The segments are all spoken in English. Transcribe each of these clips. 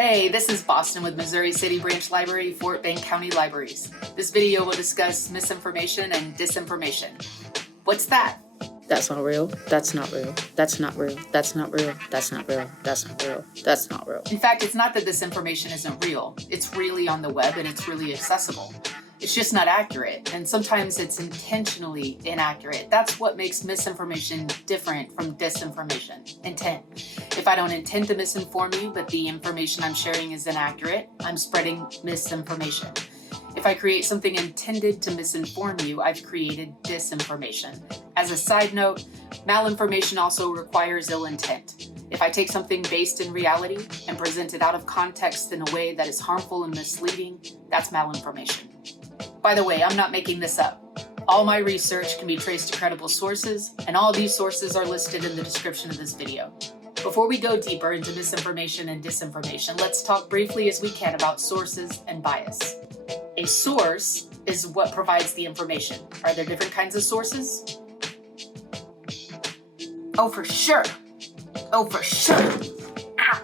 Hey, this is Boston with Missouri City Branch Library, Fort Bend County Libraries. This video will discuss misinformation and disinformation. What's that? That's not real. That's not real. That's not real. That's not real. That's not real. That's not real. That's not real. In fact, it's not that this information isn't real. It's really on the web and it's really accessible. It's just not accurate, and sometimes it's intentionally inaccurate. That's what makes misinformation different from disinformation. Intent. If I don't intend to misinform you, but the information I'm sharing is inaccurate, I'm spreading misinformation. If I create something intended to misinform you, I've created disinformation. As a side note, malinformation also requires ill intent. If I take something based in reality and present it out of context in a way that is harmful and misleading, that's malinformation. By the way, I'm not making this up. All my research can be traced to credible sources, and all these sources are listed in the description of this video. Before we go deeper into misinformation and disinformation, let's talk briefly as we can about sources and bias. A source is what provides the information. Are there different kinds of sources? Oh, for sure. Oh, for sure. Ow.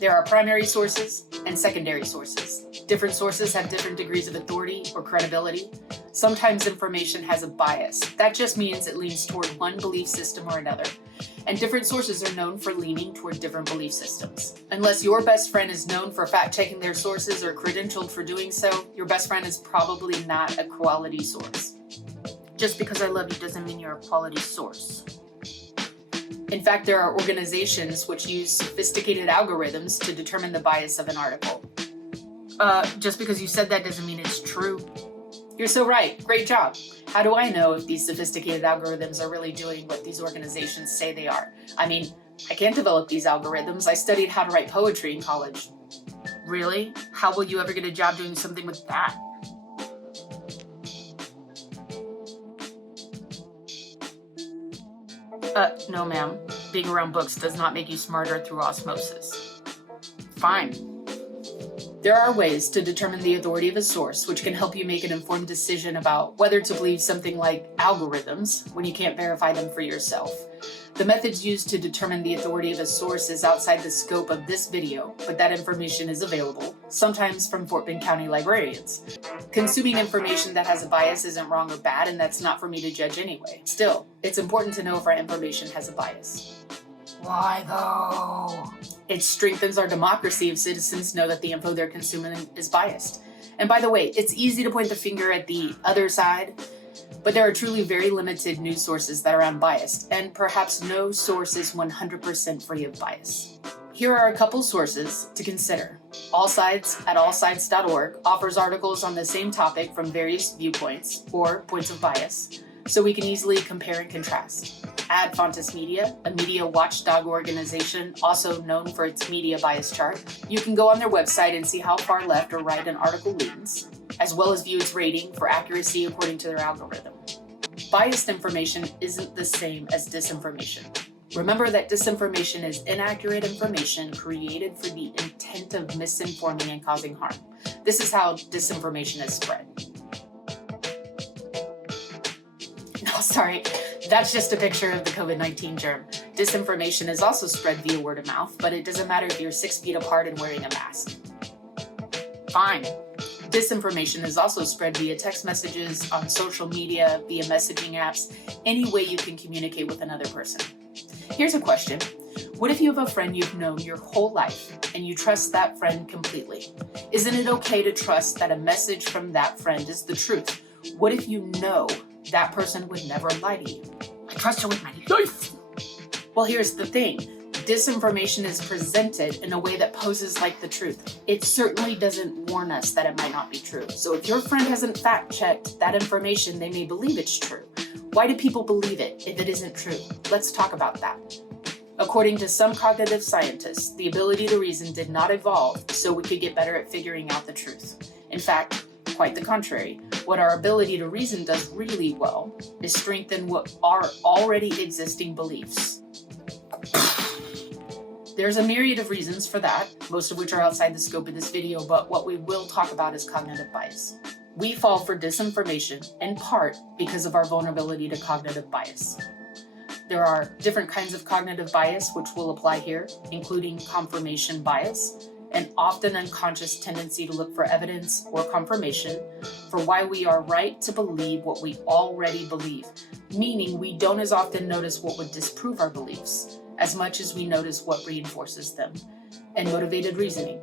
There are primary sources and secondary sources. Different sources have different degrees of authority or credibility. Sometimes information has a bias. That just means it leans toward one belief system or another. And different sources are known for leaning toward different belief systems. Unless your best friend is known for fact-checking their sources or credentialed for doing so, your best friend is probably not a quality source. Just because I love you doesn't mean you're a quality source. In fact, there are organizations which use sophisticated algorithms to determine the bias of an article. Just because you said that doesn't mean it's true. You're so right. Great job. How do I know if these sophisticated algorithms are really doing what these organizations say they are? I mean, I can't develop these algorithms. I studied how to write poetry in college. Really? How will you ever get a job doing something with that? No ma'am. Being around books does not make you smarter through osmosis. Fine. There are ways to determine the authority of a source, which can help you make an informed decision about whether to believe something like algorithms when you can't verify them for yourself. The methods used to determine the authority of a source is outside the scope of this video, but that information is available, sometimes from Fort Bend County librarians. Consuming information that has a bias isn't wrong or bad, and that's not for me to judge anyway. Still, it's important to know if our information has a bias. Why though? It strengthens our democracy if citizens know that the info they're consuming is biased. And by the way, it's easy to point the finger at the other side, but there are truly very limited news sources that are unbiased, and perhaps no source is 100% free of bias. Here are a couple sources to consider. All Sides at allsides.org offers articles on the same topic from various viewpoints or points of bias, so we can easily compare and contrast. Ad Fontes Media, a media watchdog organization also known for its media bias chart. You can go on their website and see how far left or right an article leans, as well as view its rating for accuracy according to their algorithm. Biased information isn't the same as disinformation. Remember that disinformation is inaccurate information created for the intent of misinforming and causing harm. This is how disinformation is spread. No, sorry. That's just a picture of the COVID-19 germ. Disinformation is also spread via word of mouth, but it doesn't matter if you're 6 feet apart and wearing a mask. Fine. Disinformation is also spread via text messages, on social media, via messaging apps, any way you can communicate with another person. Here's a question. What if you have a friend you've known your whole life and you trust that friend completely? Isn't it okay to trust that a message from that friend is the truth? What if you know that person would never lie to you? I trust her with my life. Well, here's the thing. Disinformation is presented in a way that poses like the truth. It certainly doesn't warn us that it might not be true. So if your friend hasn't fact-checked that information, they may believe it's true. Why do people believe it if it isn't true? Let's talk about that. According to some cognitive scientists, the ability to reason did not evolve so we could get better at figuring out the truth. In fact, quite the contrary. What our ability to reason does really well is strengthen what are already existing beliefs. There's a myriad of reasons for that, most of which are outside the scope of this video, but what we will talk about is cognitive bias. We fall for disinformation in part because of our vulnerability to cognitive bias. There are different kinds of cognitive bias which will apply here, including confirmation bias, an often unconscious tendency to look for evidence or confirmation for why we are right to believe what we already believe, meaning we don't as often notice what would disprove our beliefs as much as we notice what reinforces them. And motivated reasoning.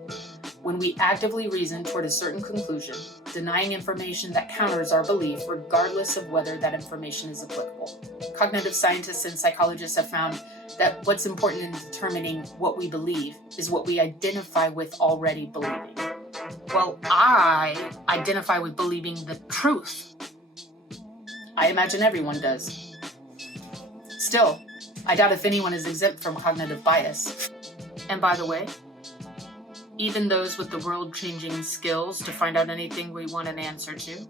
When we actively reason toward a certain conclusion, denying information that counters our belief regardless of whether that information is applicable. Cognitive scientists and psychologists have found that what's important in determining what we believe is what we identify with already believing. Well, I identify with believing the truth. I imagine everyone does. Still, I doubt if anyone is exempt from cognitive bias. And by the way, even those with the world-changing skills to find out anything we want an answer to,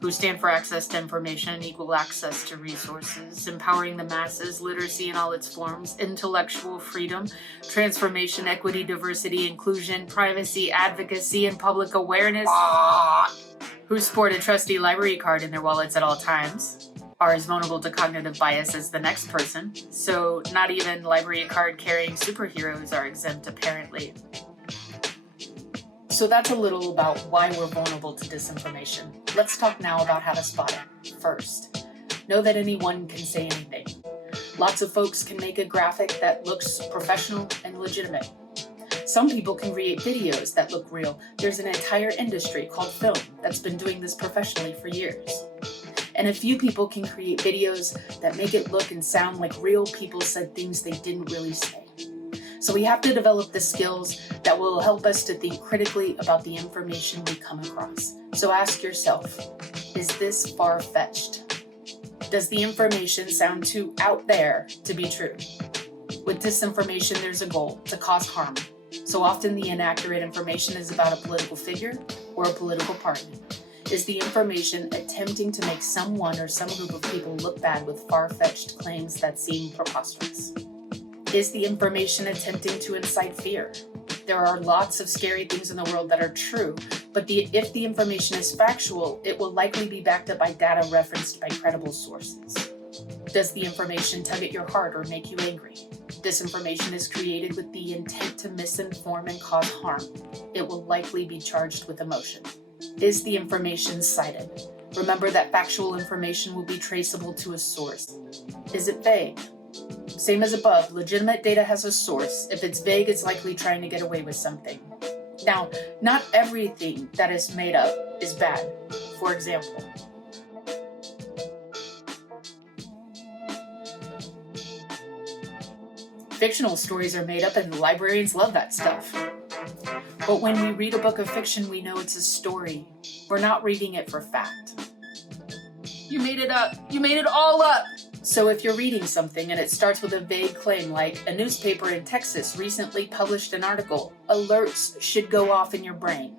who stand for access to information, equal access to resources, empowering the masses, literacy in all its forms, intellectual freedom, transformation, equity, diversity, inclusion, privacy, advocacy, and public awareness, who sport a trusty library card in their wallets at all times, are as vulnerable to cognitive bias as the next person. So not even library card carrying superheroes are exempt, apparently. So that's a little about why we're vulnerable to disinformation. Let's talk now about how to spot it. First, know that anyone can say anything. Lots of folks can make a graphic that looks professional and legitimate. Some people can create videos that look real. There's an entire industry called film that's been doing this professionally for years. And a few people can create videos that make it look and sound like real people said things they didn't really say. So we have to develop the skills that will help us to think critically about the information we come across. So ask yourself, is this far-fetched? Does the information sound too out there to be true? With disinformation, there's a goal to cause harm. So often the inaccurate information is about a political figure or a political party. Is the information attempting to make someone or some group of people look bad with far-fetched claims that seem preposterous? Is the information attempting to incite fear? There are lots of scary things in the world that are true, but if the information is factual, it will likely be backed up by data referenced by credible sources. Does the information tug at your heart or make you angry? Disinformation is created with the intent to misinform and cause harm. It will likely be charged with emotion. Is the information cited? Remember that factual information will be traceable to a source. Is it vague? Same as above, legitimate data has a source. If it's vague, it's likely trying to get away with something. Now, not everything that is made up is bad. For example, fictional stories are made up and librarians love that stuff. But when we read a book of fiction, we know it's a story. We're not reading it for fact. You made it up. You made it all up. So if you're reading something and it starts with a vague claim like, a newspaper in Texas recently published an article, alerts should go off in your brain.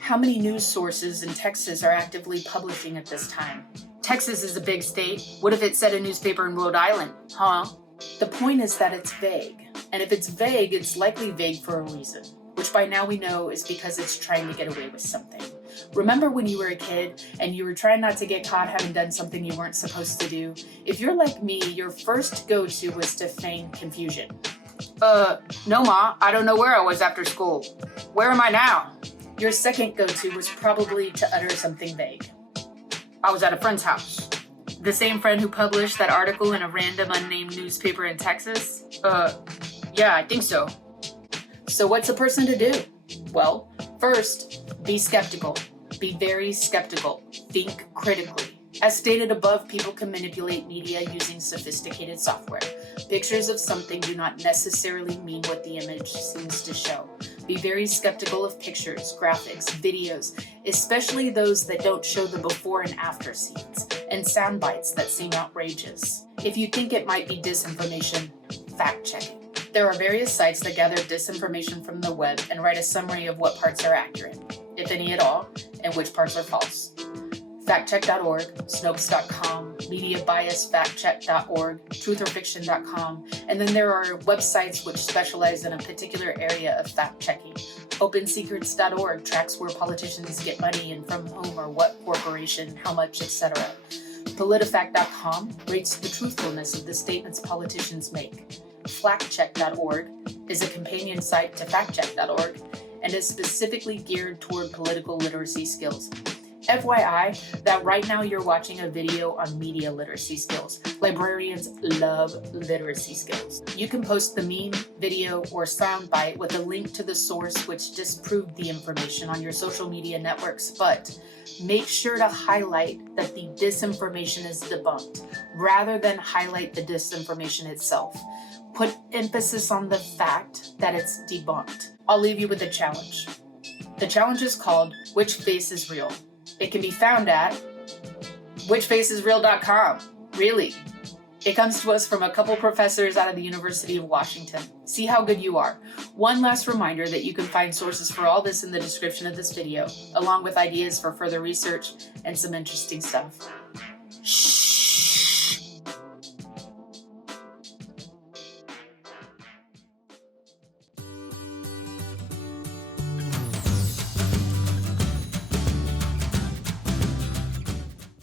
How many news sources in Texas are actively publishing at this time? Texas is a big state. What if it said a newspaper in Rhode Island? Huh? The point is that it's vague. And if it's vague, it's likely vague for a reason, which by now we know is because it's trying to get away with something. Remember when you were a kid and you were trying not to get caught having done something you weren't supposed to do? If you're like me, your first go-to was to feign confusion. No ma, I don't know where I was after school. Where am I now? Your second go-to was probably to utter something vague. I was at a friend's house. The same friend who published that article in a random unnamed newspaper in Texas? Yeah, I think so. So what's a person to do? Well, first, be skeptical. Be very skeptical. Think critically. As stated above, people can manipulate media using sophisticated software. Pictures of something do not necessarily mean what the image seems to show. Be very skeptical of pictures, graphics, videos, especially those that don't show the before and after scenes, and sound bites that seem outrageous. If you think it might be disinformation, fact check it. There are various sites that gather disinformation from the web and write a summary of what parts are accurate, if any at all, and which parts are false. Factcheck.org, Snopes.com, MediaBiasFactCheck.org, TruthOrFiction.com, and then there are websites which specialize in a particular area of fact-checking. OpenSecrets.org tracks where politicians get money and from whom or what corporation, how much, etc. PolitiFact.com rates the truthfulness of the statements politicians make. FlakCheck.org is a companion site to factcheck.org and is specifically geared toward political literacy skills. FYI, that right now you're watching a video on media literacy skills. Librarians love literacy skills. You can post the meme, video, or soundbite with a link to the source which disproved the information on your social media networks, but make sure to highlight that the disinformation is debunked, rather than highlight the disinformation itself. Put emphasis on the fact that it's debunked. I'll leave you with a challenge. The challenge is called Which Face is Real? It can be found at whichfaceisreal.com. Really. It comes to us from a couple professors out of the University of Washington. See how good you are. One last reminder that you can find sources for all this in the description of this video, along with ideas for further research and some interesting stuff.